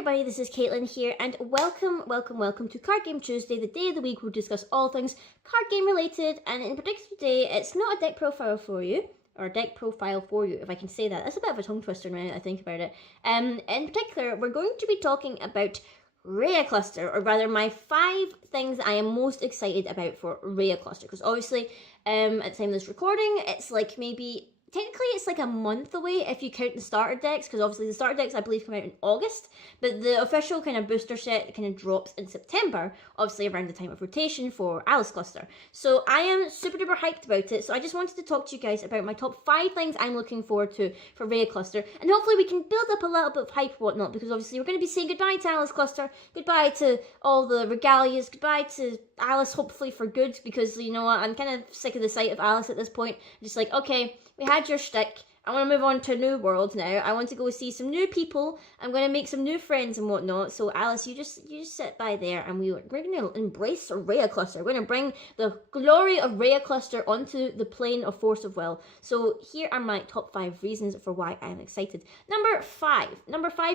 everybody, this is Caitlin here, and welcome to Card Game Tuesday, the day of the week we'll discuss all things card game related, and in particular today, it's not a deck profile for you, or a deck profile for you, if I can say that. That's a bit of a tongue twister now I think about it. In particular, we're going to be talking about Reiya Cluster, or rather my 5 things I am most excited about for Reiya Cluster, because obviously, at the time of this recording, it's like maybe... Technically, it's like a month away if you count the starter decks, because obviously the starter decks, I believe, come out in August, but the official kind of booster set kind of drops in September, obviously around the time of rotation for Alice Cluster. So I am super duper hyped about it, so I just wanted to talk to you guys about my top 5 things I'm looking forward to for Reiya Cluster, and hopefully we can build up a little bit of hype and whatnot, because obviously we're going to be saying goodbye to Alice Cluster, goodbye to all the regalias, goodbye to Alice, hopefully for good, because, you know what, I'm kind of sick of the sight of Alice at this point. I'm just like, okay, we had your shtick. I want to move on to a new world now. I want to go see some new people. I'm going to make some new friends and whatnot. So Alice, you just sit by there, and we're going to embrace Reiya Cluster. We're going to bring the glory of Reiya Cluster onto the plane of Force of Will. So here are my top 5 reasons for why I am excited. Number 5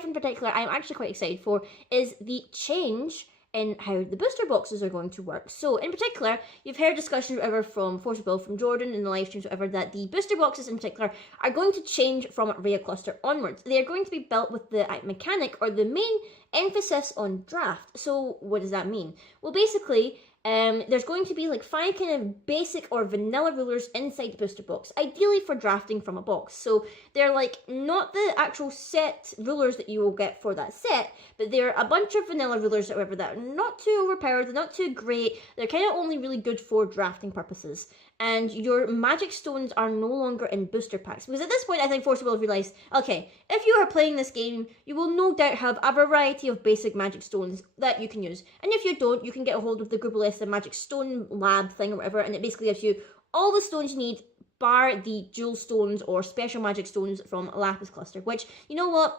in particular, I'm actually quite excited for, is the change in how the booster boxes are going to work. So in particular, you've heard discussion whatever from Force of Will, from Jordan in the live streams, whatever, that the booster boxes in particular are going to change from Reiya Cluster onwards. They are going to be built with the mechanic or the main emphasis on draft. So what does that mean? Well, basically, there's going to be like 5 kind of basic or vanilla rulers inside the booster box, ideally for drafting from a box. So they're like not the actual set rulers that you will get for that set, but they're a bunch of vanilla rulers, however, that are not too overpowered, they're not too great, they're kind of only really good for drafting purposes. And your magic stones are no longer in booster packs. Because at this point, I think Force will have realised, okay, if you are playing this game, you will no doubt have a variety of basic magic stones that you can use. And if you don't, you can get a hold of the Google the Magic Stone Lab thing or whatever, and it basically gives you all the stones you need, bar the jewel stones or special magic stones from Lapis Cluster, which, you know what?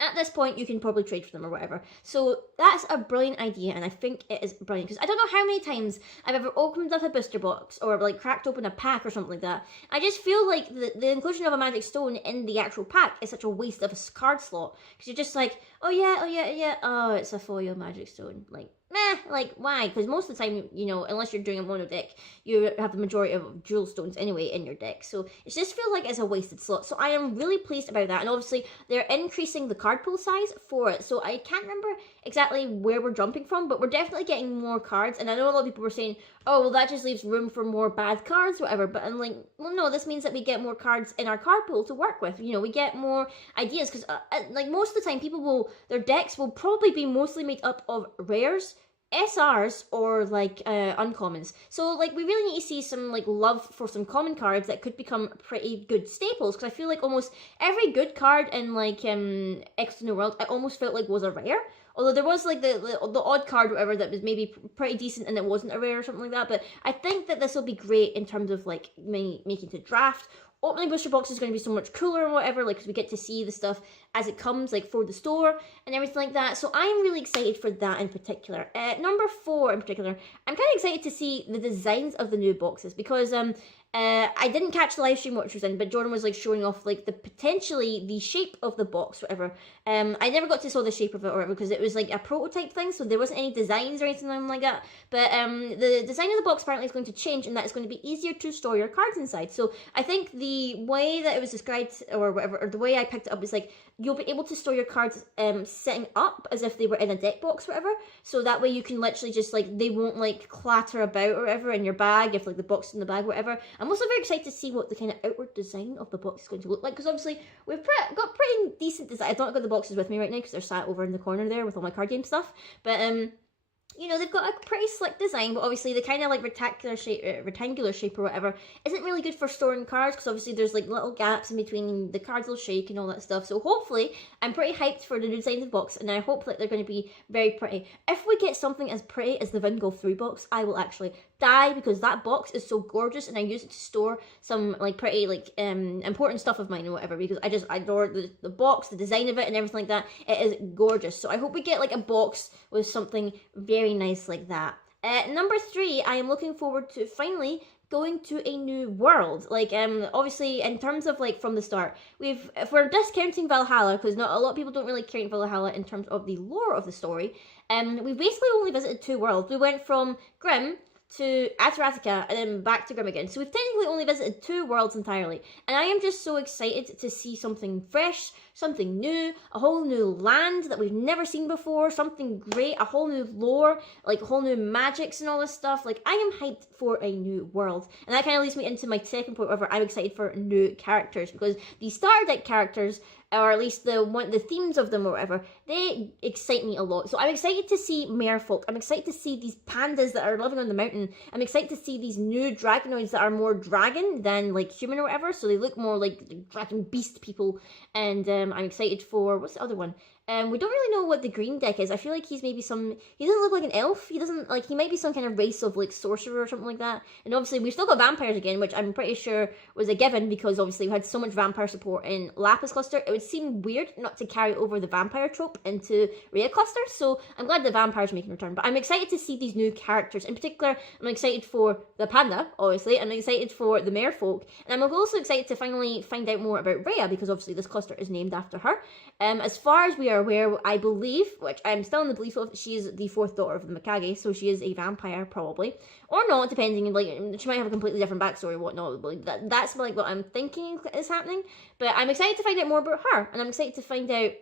At this point, you can probably trade for them or whatever. So that's a brilliant idea, and I think it is brilliant, because I don't know how many times I've ever opened up a booster box or like cracked open a pack or something like that. I just feel like the inclusion of a magic stone in the actual pack is such a waste of a card slot, because you're just like, oh yeah, oh, it's a foil magic stone. Like, meh, like, why? Because most of the time, you know, unless you're doing a mono deck, you have the majority of jewel stones anyway in your deck. So it just feels like it's a wasted slot. So I am really pleased about that. And obviously, they're increasing the card pool size for it. So I can't remember exactly where we're jumping from, but we're definitely getting more cards. And I know a lot of people were saying, oh, well, that just leaves room for more bad cards, whatever. But I'm like, well, no, this means that we get more cards in our card pool to work with. You know, we get more ideas. Because, like, most of the time, their decks will probably be mostly made up of rares, SRs, or like uncommons. So like we really need to see some like love for some common cards that could become pretty good staples, because I feel like almost every good card in like X to New World I almost felt like was a rare. Although there was like the odd card or whatever that was maybe pretty decent and it wasn't a rare or something like that. But I think that this will be great in terms of like making the draft. Opening booster box is going to be so much cooler and whatever, like, because we get to see the stuff as it comes, like, for the store and everything like that. So I'm really excited for that in particular. Number 4 in particular, I'm kind of excited to see the designs of the new boxes, because I didn't catch the live stream which was in, but Jordan was like showing off like the shape of the box, whatever. I never got to saw the shape of it or whatever, because it was like a prototype thing, so there wasn't any designs or anything like that. But the design of the box apparently is going to change, and that it's going to be easier to store your cards inside. So I think the way that it was described or whatever, or the way I picked it up, is like you'll be able to store your cards sitting up as if they were in a deck box or whatever. So that way you can literally just like, they won't like clatter about or whatever in your bag if like the box is in the bag or whatever. I'm also very excited to see what the kind of outward design of the box is going to look like, because obviously we've got pretty decent design. I don't got the boxes with me right now because they're sat over in the corner there with all my card game stuff, but you know, they've got a pretty slick design, but obviously the kind of like rectangular shape or whatever isn't really good for storing cards, because obviously there's like little gaps in between, the cards will shake and all that stuff. So hopefully, I'm pretty hyped for the new design of the box, and I hope that they're going to be very pretty. If we get something as pretty as the Vingo 3 box, I will actually die, because that box is so gorgeous, and I use it to store some like pretty like important stuff of mine or whatever, because I just adore the box, the design of it and everything like that. It is gorgeous. So I hope we get like a box with something very nice like that. Number 3, I am looking forward to finally going to a new world. Like, obviously, in terms of, like, from the start, if we're discounting Valhalla, because not a lot of people don't really count Valhalla in terms of the lore of the story, we've basically only visited 2 worlds. We went from Grimm to Ataratica and then back to Grimm again. So we've technically only visited 2 worlds entirely. And I am just so excited to see something fresh, something new, a whole new land that we've never seen before, something great, a whole new lore, like a whole new magics and all this stuff. Like, I am hyped for a new world. And that kind of leads me into my second point, where I'm excited for new characters, because the starter deck characters, or at least the themes of them or whatever, they excite me a lot. So I'm excited to see merfolk. I'm excited to see these pandas that are living on the mountain. I'm excited to see these new dragonoids that are more dragon than like human or whatever. So they look more like dragon beast people. And I'm excited for, what's the other one? We don't really know what the green deck is. I feel like he's maybe he doesn't look like an elf. He doesn't, like, he might be some kind of race of, like, sorcerer or something like that. And obviously, we've still got vampires again, which I'm pretty sure was a given, because obviously we had so much vampire support in Lapis Cluster. It would seem weird not to carry over the vampire trope into Reiya Cluster, so I'm glad the vampires are making a return. But I'm excited to see these new characters. In particular, I'm excited for the panda, obviously. I'm excited for the merfolk. And I'm also excited to finally find out more about Reiya, because obviously this cluster is named after her. As far as we are aware, I believe, which I'm still in the belief of, she is the 4th daughter of the Mikage, so she is a vampire, probably. Or not, depending, like, she might have a completely different backstory or whatnot, but like, that's, like, what I'm thinking is happening. But I'm excited to find out more about her, and I'm excited to find out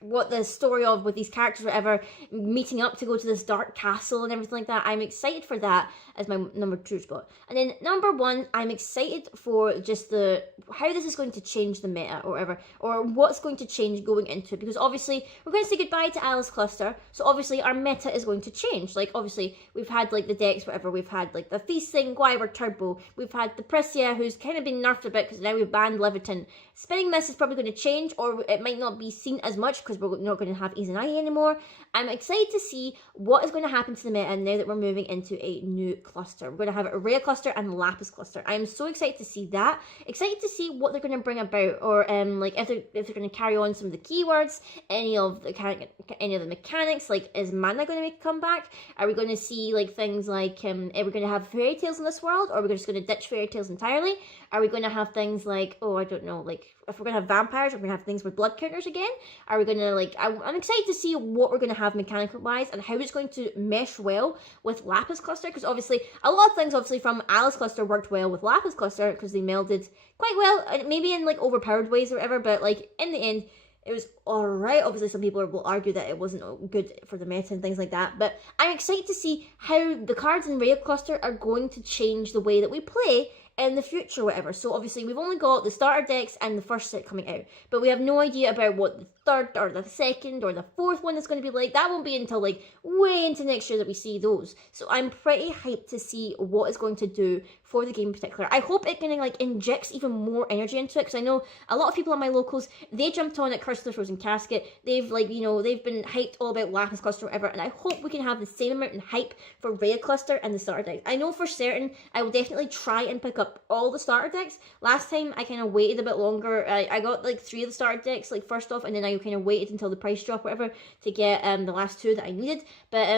what the story of with these characters, whatever, meeting up to go to this dark castle and everything like that. I'm excited for that as my number 2 spot. And then number 1, I'm excited for just how this is going to change the meta or whatever, or what's going to change going into it, because obviously we're going to say goodbye to Alice Cluster, so obviously our meta is going to change. Like, obviously we've had like the decks, whatever, we've had like the Feasting, Gwyver, Turbo, we've had the Priscia, who's kind of been nerfed a bit because now we've banned Leviton. Spinning Mist is probably going to change, or it might not be seen as much because we're not going to have Izanagi anymore. I'm excited to see what is going to happen to the meta now that we're moving into a new cluster. We're going to have a Reiya Cluster and Lapis Cluster. I am so excited to see that. Excited to see what they're going to bring about, or like if they're going to carry on some of the keywords, any of the mechanics. Like, is mana going to make a comeback? Are we going to see like things like are we going to have fairy tales in this world, or are we just going to ditch fairy tales entirely? Are we going to have things like, oh, I don't know, like if we're going to have vampires, we're going to have things with blood counters again? Are we going to, like, I'm excited to see what we're going to have mechanical wise and how it's going to mesh well with Lapis Cluster, because obviously a lot of things obviously from Alice Cluster worked well with Lapis Cluster because they melded quite well, maybe in like overpowered ways or whatever, but like in the end it was alright. Obviously some people will argue that it wasn't good for the meta and things like that, but I'm excited to see how the cards in Reiya Cluster are going to change the way that we play in the future, whatever. So obviously we've only got the starter decks and the first set coming out, but we have no idea about what the third or the second or the fourth one is going to be like. That won't be until like way into next year that we see those. So I'm pretty hyped to see what it's going to do for the game in particular. I hope it kind of like injects even more energy into it, because I know a lot of people at my locals, they jumped on at Curse of the Frozen Casket. They've like, you know, they've been hyped all about Lapis Cluster or whatever, and I hope we can have the same amount of hype for Reiya Cluster and the starter decks. I know for certain I will definitely try and pick up all the starter decks. Last time I kind of waited a bit longer. I got like 3 of the starter decks like first off, and then I kind of waited until the price drop whatever to get the last 2 that I needed. But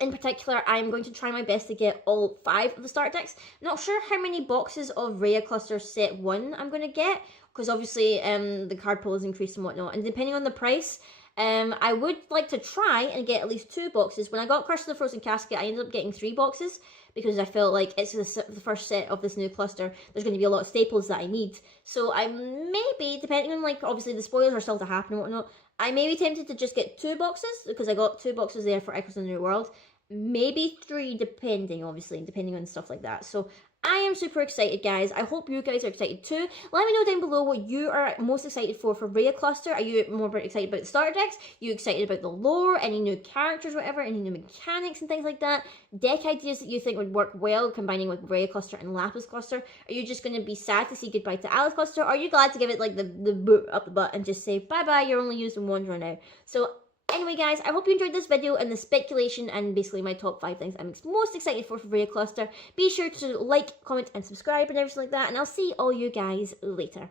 in particular, I'm going to try my best to get all 5 of the starter decks. Not sure how many boxes of Reiya Cluster set 1 I'm going to get, because obviously the card pool has increased and whatnot, and depending on the price, I would like to try and get at least 2 boxes. When I got Curse of the Frozen Casket, I ended up getting 3 boxes, because I felt like it's the first set of this new cluster. There's going to be a lot of staples that I need. So I maybe, depending on, like, obviously the spoilers are still to happen and whatnot, I may be tempted to just get 2 boxes, because I got 2 boxes there for Echoes in the New World. Maybe 3, depending on stuff like that. So I am super excited, guys. I hope you guys are excited too. Let me know down below what you are most excited for Reiya Cluster. Are you more excited about the starter decks? Are you excited about the lore? Any new characters, whatever? Any new mechanics and things like that? Deck ideas that you think would work well combining with Reiya Cluster and Lapis Cluster? Are you just going to be sad to say goodbye to Alice Cluster? Or are you glad to give it like the boot up the butt and just say bye-bye, you're only using Wanderer now? So anyway, guys, I hope you enjoyed this video and the speculation and basically my top 5 things I'm most excited for Reiya Cluster. Be sure to like, comment, and subscribe and everything like that, and I'll see all you guys later.